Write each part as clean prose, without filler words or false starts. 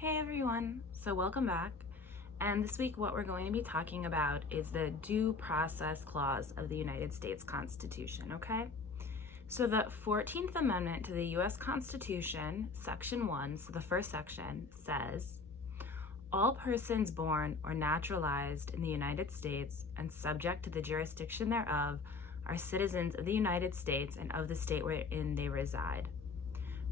Hey everyone, so welcome back. And this week what we're going to be talking about is the Due Process Clause of the United States Constitution, okay? So the 14th Amendment to the US Constitution, Section 1, so the first section, says, all persons born or naturalized in the United States and subject to the jurisdiction thereof are citizens of the United States and of the state wherein they reside.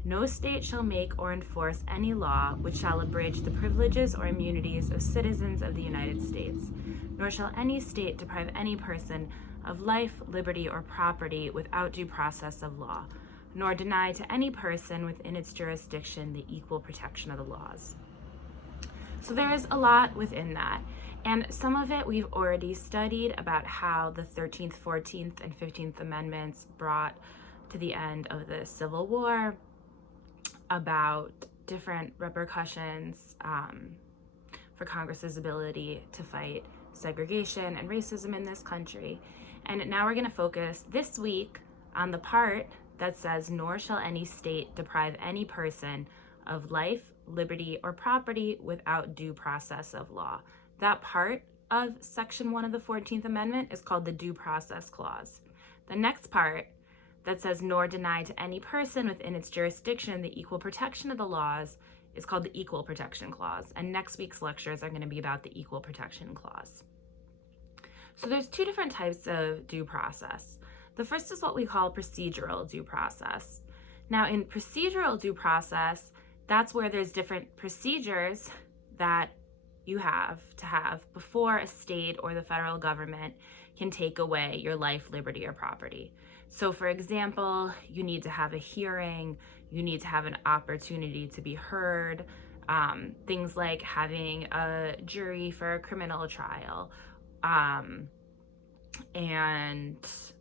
No state shall make or enforce any law which shall abridge the privileges or immunities of citizens of the United States, nor shall any state deprive any person of life, liberty, or property without due process of law, nor deny to any person within its jurisdiction the equal protection of the laws. So there is a lot within that, and some of it we've already studied about how the 13th, 14th, and 15th Amendments brought to the end of the Civil War, about different repercussions for Congress's ability to fight segregation and racism in this country. And now we're going to focus this week on the part that says, nor shall any state deprive any person of life, liberty, or property without due process of law. That part of Section 1 of the 14th Amendment is called the Due Process Clause. The next part that says, nor deny to any person within its jurisdiction the equal protection of the laws, is called the Equal Protection Clause. And next week's lectures are going to be about the Equal Protection Clause. So there's two different types of due process. The first is what we call procedural due process. Now, in procedural due process, that's where there's different procedures that you have to have before a state or the federal government can take away your life, liberty, or property. So for example, you need to have a hearing, you need to have an opportunity to be heard, things like having a jury for a criminal trial, and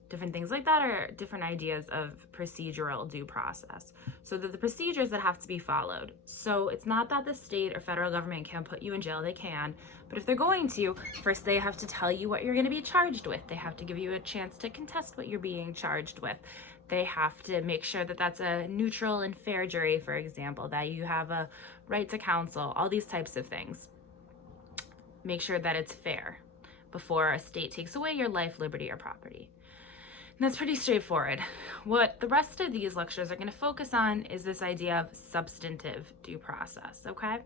different things like that are different ideas of procedural due process. So the procedures that have to be followed. So it's not that the state or federal government can put you in jail, they can, but if they're going to, first they have to tell you what you're going to be charged with. They have to give you a chance to contest what you're being charged with. They have to make sure that that's a neutral and fair jury, for example, that you have a right to counsel, all these types of things. Make sure that it's fair before a state takes away your life, liberty, or property. And that's pretty straightforward. What the rest of these lectures are going to focus on is this idea of substantive due process, okay?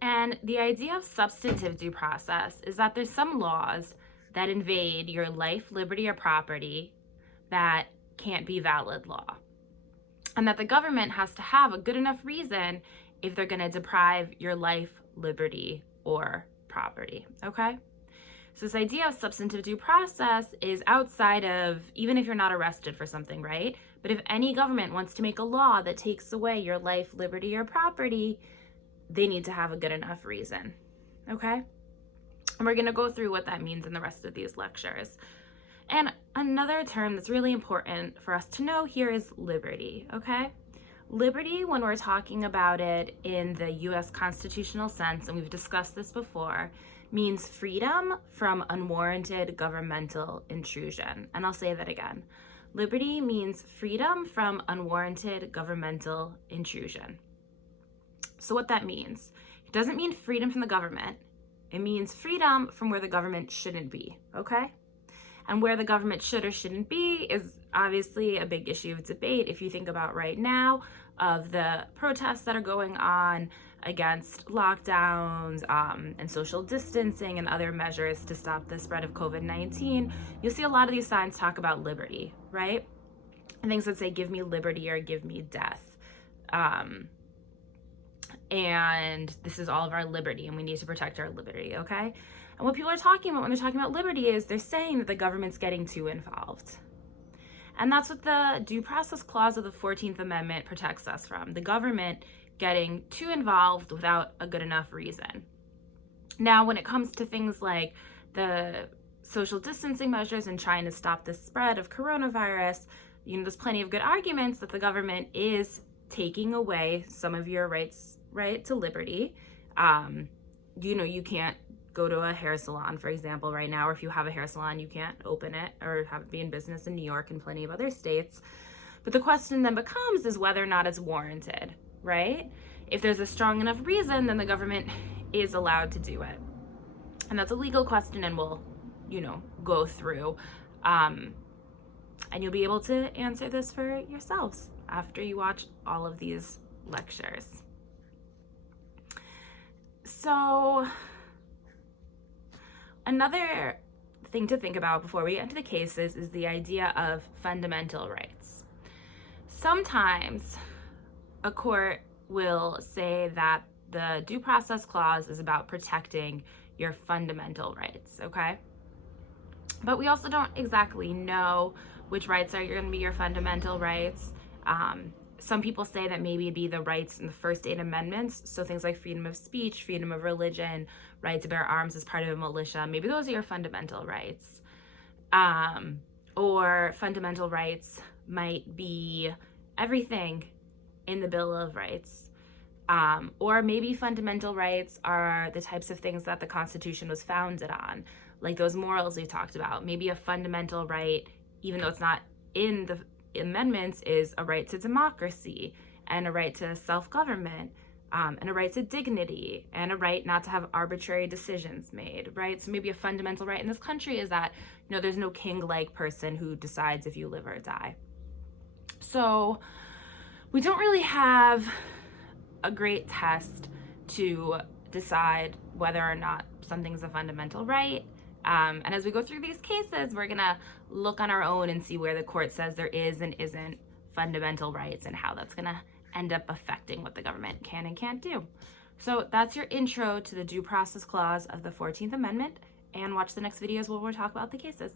And the idea of substantive due process is that there's some laws that invade your life, liberty, or property that can't be valid law. And that the government has to have a good enough reason if they're going to deprive your life, liberty, or property, okay? So this idea of substantive due process is outside of, even if you're not arrested for something, right? But if any government wants to make a law that takes away your life, liberty, or property, they need to have a good enough reason, okay? And we're gonna go through what that means in the rest of these lectures. And another term that's really important for us to know here is liberty, okay? Liberty, when we're talking about it in the US constitutional sense, and we've discussed this before, means freedom from unwarranted governmental intrusion. And I'll say that again. Liberty means freedom from unwarranted governmental intrusion. So what that means, it doesn't mean freedom from the government. It means freedom from where the government shouldn't be, okay? And where the government should or shouldn't be is obviously a big issue of debate. If you think about right now of the protests that are going on against lockdowns and social distancing and other measures to stop the spread of COVID-19, you'll see a lot of these signs talk about liberty, right? And things that say, give me liberty or give me death. And this is all of our liberty and we need to protect our liberty, okay? And what people are talking about when they're talking about liberty is they're saying that the government's getting too involved. And that's what the Due Process Clause of the 14th Amendment protects us from, the government getting too involved without a good enough reason. Now, when it comes to things like the social distancing measures and trying to stop the spread of coronavirus, there's plenty of good arguments that the government is taking away some of your rights, right, to liberty. You can't go to a hair salon, for example, right now, or if you have a hair salon, you can't open it or have it be in business in New York and plenty of other states. But the question then becomes is whether or not it's warranted, right? If there's a strong enough reason, then the government is allowed to do it. And that's a legal question, and we'll, go through. And you'll be able to answer this for yourselves after you watch all of these lectures. So, another thing to think about before we get into the cases is the idea of fundamental rights. Sometimes a court will say that the due process clause is about protecting your fundamental rights, okay? But we also don't exactly know which rights are going to be your fundamental rights. Some people say that maybe it'd be the rights in the first 8 amendments, so things like freedom of speech, freedom of religion, right to bear arms as part of a militia, maybe those are your fundamental rights. Or fundamental rights might be everything in the Bill of Rights. Or maybe fundamental rights are the types of things that the Constitution was founded on, like those morals we talked about. Maybe a fundamental right, even though it's not in the amendments, is a right to democracy and a right to self-government, and a right to dignity and a right not to have arbitrary decisions made, right? So maybe a fundamental right in this country is that, there's no king-like person who decides if you live or die. So we don't really have a great test to decide whether or not something's a fundamental right. And as we go through these cases, we're gonna look on our own and see where the court says there is and isn't fundamental rights and how that's gonna end up affecting what the government can and can't do. So that's your intro to the Due Process Clause of the 14th Amendment, and watch the next videos where we'll talk about the cases.